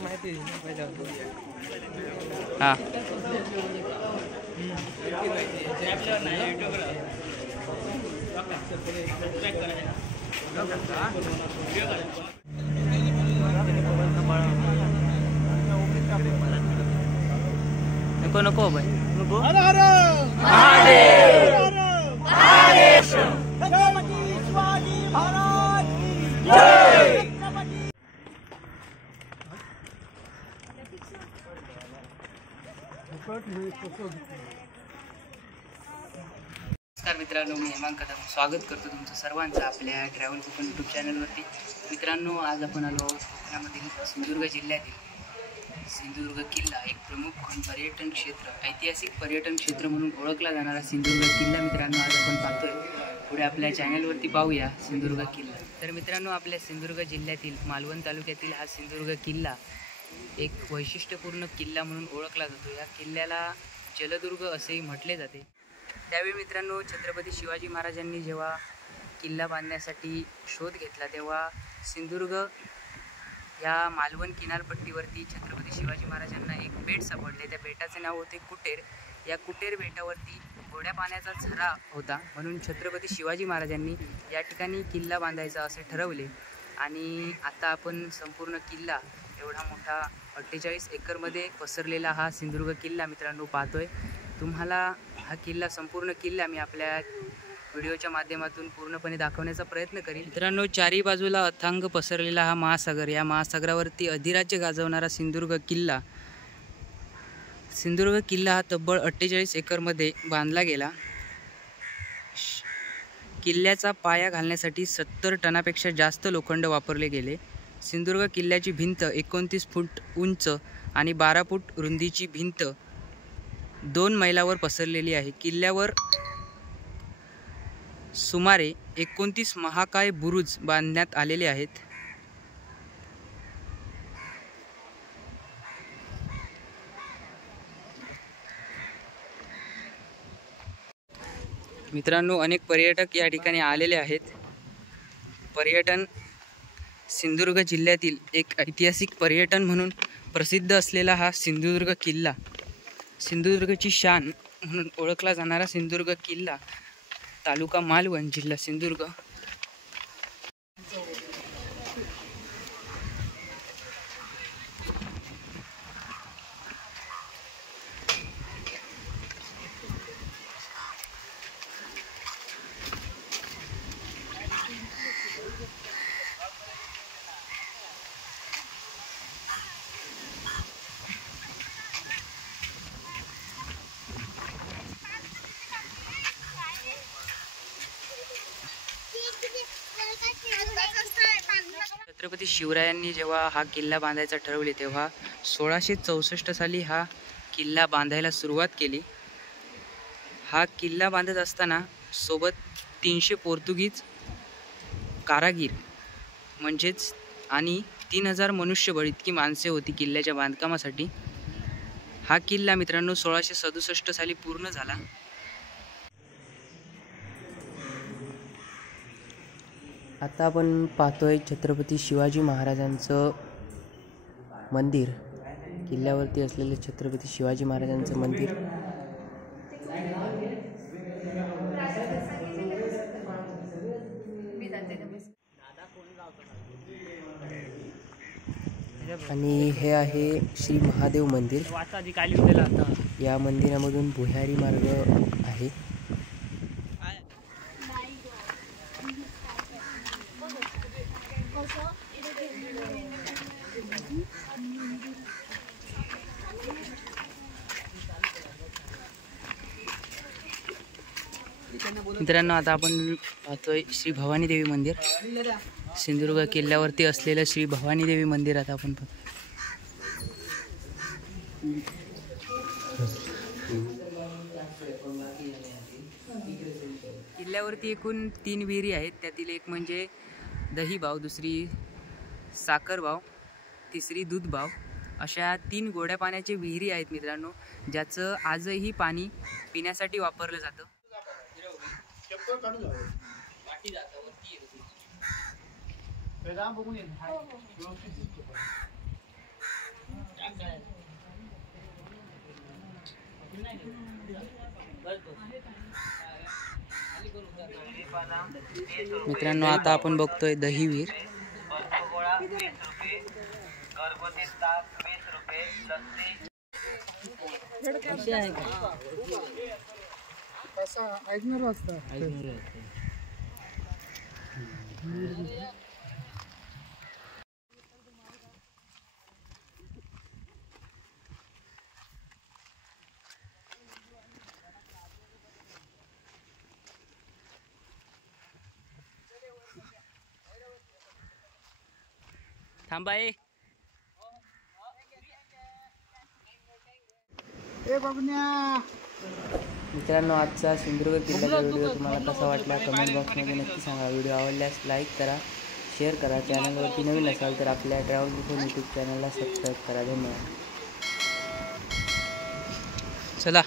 माहिती नको नको भाई नको। नमस्कार मित्रांनो, मी हेमांग कदम स्वागत करतो तुमचं सर्वांचं आपल्या ट्रॅव्हल कोकण यूट्यूब चॅनलवरती। मित्रांनो, आज आपण आलो कोकणामधील सिंधुदुर्ग जिल्ह्यातील सिंधुदुर्ग किल्ला, एक प्रमुख पर्यटन क्षेत्र, ऐतिहासिक पर्यटन क्षेत्र म्हणून ओळखला जाणारा सिंधुदुर्ग किल्ला मित्रांनो आज आपण पाहतोय। पुढे आपल्या चॅनलवरती पाहूया सिंधुदुर्ग किल्ला। तर मित्रांनो, आपल्या सिंधुदुर्ग जिल्ह्यातील मालवण तालुक्यातील हा सिंधुदुर्ग किल्ला एक वैशिष्ट्यपूर्ण किल्ला म्हणून ओळखला जातो। या किल्ल्याला जलदुर्ग असेही म्हटले जाते। त्यावेळी मित्रांनो, छत्रपती शिवाजी महाराजांनी जेव्हा किल्ला बांधण्यासाठी शोध घेतला तेव्हा सिंधुदुर्ग या मालवण किनारपट्टीवरती छत्रपती शिवाजी महाराजांना एक बेट सापडले। त्या बेटाचे नाव होते कुटेर। या कुटेर बेटावरती गोड्या पाण्याचा झरा होता, म्हणून छत्रपती शिवाजी महाराजांनी या ठिकाणी किल्ला बांधायचा असे ठरवले। आणि आता आपण संपूर्ण किल्ला, एवढा मोठा 48 एकरमध्ये पसरलेला हा सिंधुदुर्ग किल्ला मित्रांनो पाहतोय। तुम्हाला हा किल्ला, संपूर्ण किल्ला मी आपल्या व्हिडिओच्या माध्यमातून पूर्णपणे दाखवण्याचा प्रयत्न करीन। मित्रांनो, चारी बाजूला अथांग पसरलेला हा महासागर, या महासागरावरती अधिराज्य गाजवणारा सिंधुदुर्ग किल्ला हा तब्बल 48 एकरमध्ये बांधला गेला। किल्ल्याचा पाया घालण्यासाठी 70 टनापेक्षा जास्त लोखंड वापरले गेले। सिंधुदुर्ग किल्ल्याची भिंत 29 फूट उंच आणि 12 फूट रुंदीची भिंत 2 मैलावर पसरलेली आहे। किल्ल्यावर सुमारे 29 महाकाय बुरुज बांधण्यात आलेले आहेत। मित्रांनो, अनेक पर्यटक या ठिकाणी आलेले आहेत। पर्यटन, सिंधुदुर्ग जिल्ह्यातील एक ऐतिहासिक पर्यटन म्हणून प्रसिद्ध असलेला हा सिंधुदुर्ग किल्ला, सिंधुदुर्गची शान म्हणून ओळखला जाणारा सिंधुदुर्ग किल्ला, तालुका मालवण, जिल्हा सिंधुदुर्ग। छत्रपती शिवरायांनी जेव्हा हा किल्ला बांधायचा ठरवले तेव्हा 1664 साली हा किल्ला बांधायला सुरुवात केली। हा किल्ला बांधत असताना सोबत 300 पोर्तुगीज कारागीर म्हणजेच आणि 3000 मनुष्यबळ इतकी माणसे होती किल्ल्याच्या बांधकामासाठी। हा किल्ला मित्रांनो 1667 साली पूर्ण झाला। आता आपण पाहतोय छत्रपती शिवाजी महाराजांचं मंदिर, किल्ल्यावरती असलेले छत्रपती शिवाजी महाराजांचं मंदिर। आणि हे आहे श्री महादेव मंदिर। या मंदिरामधून भुयारी मार्ग आहे। मित्रांनो, आता आपण पाहतोय श्री भवानी देवी मंदिर, सिंधुदुर्ग किल्ल्यावरती असलेलं श्री भवानी देवी मंदिर आता आपण पाहतो। किल्ल्यावरती एकूण 3 विहिरी आहेत, त्यातील एक म्हणजे दही बाव, दुसरी साखर बाव, तिसरी दूध बाव, अशा 3 गोड्या पाण्याचे विहिरी आहेत मित्रांनो, ज्याचं आजही पाणी पिण्यासाठी वापरलं जातं। मित्रांनो आता आपण बघतोय दहीवीर. थांबा ए मित्रांनो, आजचा सिंधुदुर्ग किल्ल्याचा व्हिडिओ तुम्हाला कसा वाटला कमेंट बॉक्समध्ये नक्की सांगा. व्हिडिओ आवडल्यास लाईक करा, शेअर करा. चॅनलवरती नवीन असाल तर आपल्या ट्रॅव्हल बुक यूट्यूब चॅनलला सबस्क्राईब करा. धन्यवाद. चला.